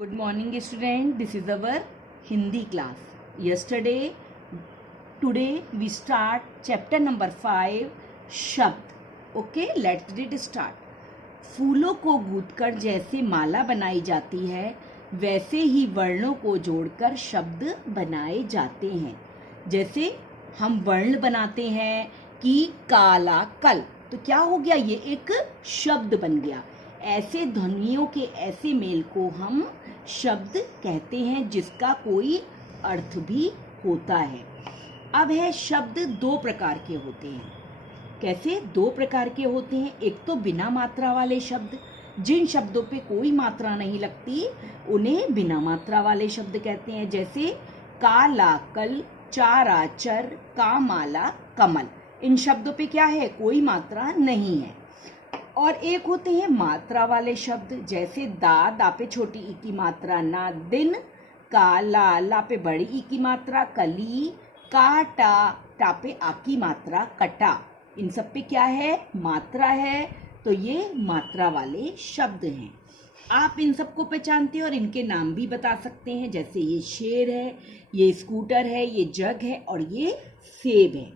Good morning student, this is our Hindi class. Today we start chapter number 5 शब्द. Okay, let's read start. फूलों को गूंथकर जैसे माला बनाई जाती है वैसे ही वर्णों को जोड़कर शब्द बनाए जाते हैं. जैसे हम वर्ण बनाते हैं कि काला कल, तो क्या हो गया, ये एक शब्द बन गया. ऐसे ध्वनियों के ऐसे मेल को हम शब्द कहते हैं जिसका कोई अर्थ भी होता है. अब है शब्द दो प्रकार के होते हैं. कैसे दो प्रकार के होते हैं? एक तो बिना मात्रा वाले शब्द, जिन शब्दों पे कोई मात्रा नहीं लगती उन्हें बिना मात्रा वाले शब्द कहते हैं. जैसे काला कल, चाराचर, कामाला, कमल. इन शब्दों पे क्या है, कोई मात्रा नहीं है. और एक होते हैं मात्रा वाले शब्द, जैसे दा, दा पे छोटी ई की मात्रा ना, दिन, का, ला, ला पे बड़ी ई की मात्रा कली, का, टा, टा पे आ की मात्रा कटा. इन सब पे क्या है, मात्रा है, तो ये मात्रा वाले शब्द हैं. आप इन सबको पहचानते हैं और इनके नाम भी बता सकते हैं. जैसे ये शेर है, ये स्कूटर है, ये जग है और ये सेब है.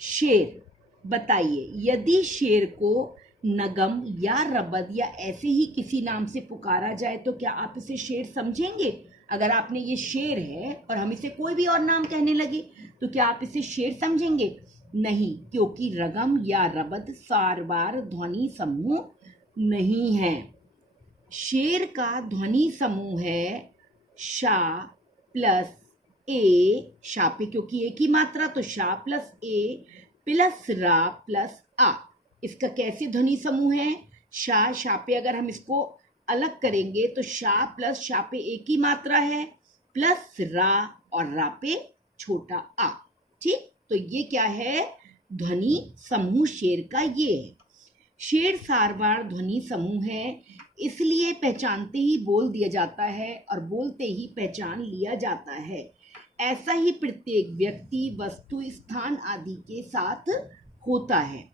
शेर, बताइए, यदि शेर को नगम या रबद या ऐसे ही किसी नाम से पुकारा जाए तो क्या आप इसे शेर समझेंगे? अगर आपने ये शेर है और हम इसे कोई भी और नाम कहने लगे तो क्या आप इसे शेर समझेंगे? नहीं, क्योंकि रगम या रबद सारवार ध्वनि समूह नहीं है. शेर का ध्वनि समूह है शा प्लस ए, शा पे क्योंकि एक ही मात्रा तो शा प्लस ए प्लस रा प्लस आ. इसका कैसे ध्वनि समूह है? शा, शा पे अगर हम इसको अलग करेंगे तो शा प्लस शा पे एक ही मात्रा है प्लस रा और रा पे छोटा आ. ठीक, तो ये क्या है, ध्वनि समूह शेर का ये है. शेर सारवार ध्वनि समूह है, इसलिए पहचानते ही बोल दिया जाता है और बोलते ही पहचान लिया जाता है. ऐसा ही प्रत्येक व्यक्ति, वस्तु, स्थान आदि के साथ होता है.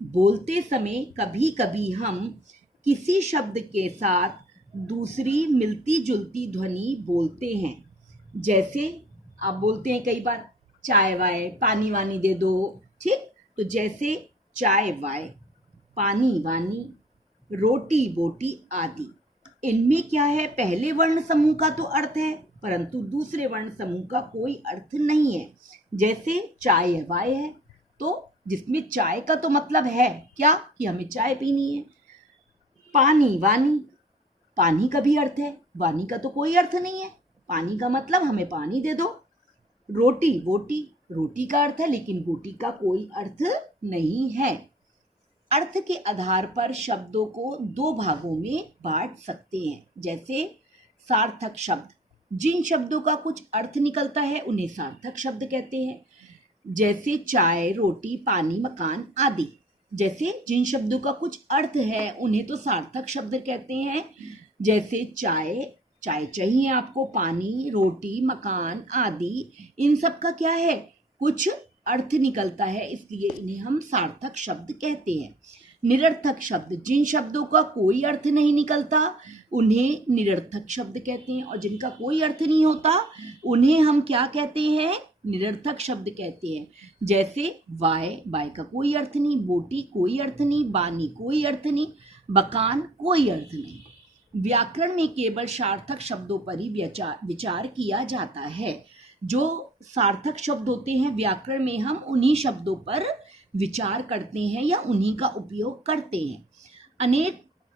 बोलते समय कभी कभी हम किसी शब्द के साथ दूसरी मिलती जुलती ध्वनि बोलते हैं. जैसे आप बोलते हैं कई बार चाय वाय, पानी वानी दे दो. ठीक, तो जैसे चाय वाय, पानी वानी, रोटी बोटी आदि. इनमें क्या है, पहले वर्ण समूह का तो अर्थ है परंतु दूसरे वर्ण समूह का कोई अर्थ नहीं है. जैसे चाय वाय है तो जिसमें चाय का तो मतलब है क्या, कि हमें चाय पीनी है. पानी वानी, पानी का भी अर्थ है, वानी का तो कोई अर्थ नहीं है, पानी का मतलब हमें पानी दे दो. रोटी बोटी, रोटी का अर्थ है लेकिन बोटी का कोई अर्थ नहीं है. अर्थ के आधार पर शब्दों को दो भागों में बांट सकते हैं. जैसे सार्थक शब्द, जिन शब्दों का कुछ अर्थ निकलता है उन्हें सार्थक शब्द कहते हैं. जैसे चाय, रोटी, पानी, मकान आदि. जैसे जिन शब्दों का कुछ अर्थ है उन्हें तो सार्थक शब्द कहते हैं. जैसे चाय, चाय चाहिए आपको, पानी, रोटी, मकान आदि, इन सब का क्या है, कुछ अर्थ निकलता है, इसलिए इन्हें हम सार्थक शब्द कहते हैं. निरर्थक शब्द, जिन शब्दों का कोई अर्थ नहीं निकलता उन्हें निरर्थक शब्द कहते हैं और जिनका कोई अर्थ नहीं होता उन्हें हम क्या कहते हैं, निरर्थक शब्द कहते हैं. जैसे वाय, वाय का कोई अर्थ नहीं, बोटी कोई अर्थ नहीं, बानी कोई अर्थ नहीं, बकान कोई अर्थ नहीं. व्याकरण में केवल सार्थक शब्दों पर ही विचार किया जाता है. जो सार्थक शब्द होते हैं व्याकरण में हम उन्हीं शब्दों पर विचार करते हैं या उन्हीं का उपयोग करते हैं.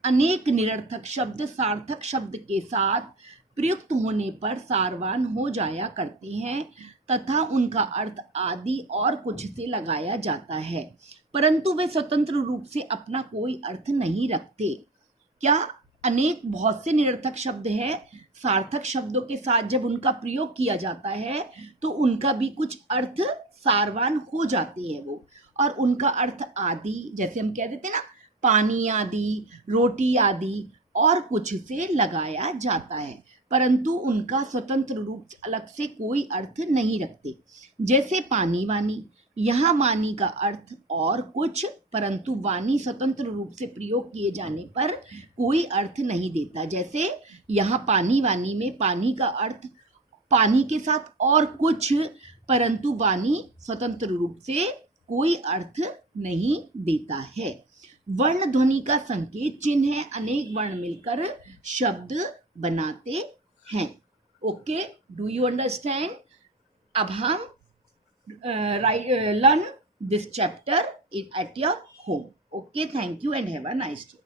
अनेक निरर्थक शब्द सार्थक शब्द के साथ प्रयुक्त होने पर सारवान हो जाया करते हैं तथा उनका अर्थ आदि और कुछ से लगाया जाता है, परंतु वे स्वतंत्र रूप से अपना कोई अर्थ नहीं रखते. क्या अनेक बहुत से निरर्थक शब्द हैं, सार्थक शब्दों के साथ जब उनका प्रयोग किया जाता है तो उनका भी कुछ अर्थ सारवान हो जाते हैं वो, और उनका अर्थ आदि, जैसे हम कह देते हैं ना, पानी आदि, रोटी आदि और कुछ से लगाया जाता है, परंतु उनका स्वतंत्र रूप से अलग से कोई अर्थ नहीं रखते. जैसे पानी वानी, यहाँ मानी का अर्थ और कुछ, परंतु वानी स्वतंत्र रूप से प्रयोग किए जाने पर कोई अर्थ नहीं देता। जैसे यहाँ पानी वानी में पानी का अर्थ पानी के साथ और कुछ, परंतु वानी स्वतंत्र रूप से कोई अर्थ नहीं देता है। वर्ण ध्वनि का संकेत चिन्ह है, अनेक वर्ण मिलकर शब्द बनाते हैं। Okay, do you understand? अब हम learn this chapter at your home. Okay, thank you and have a nice day.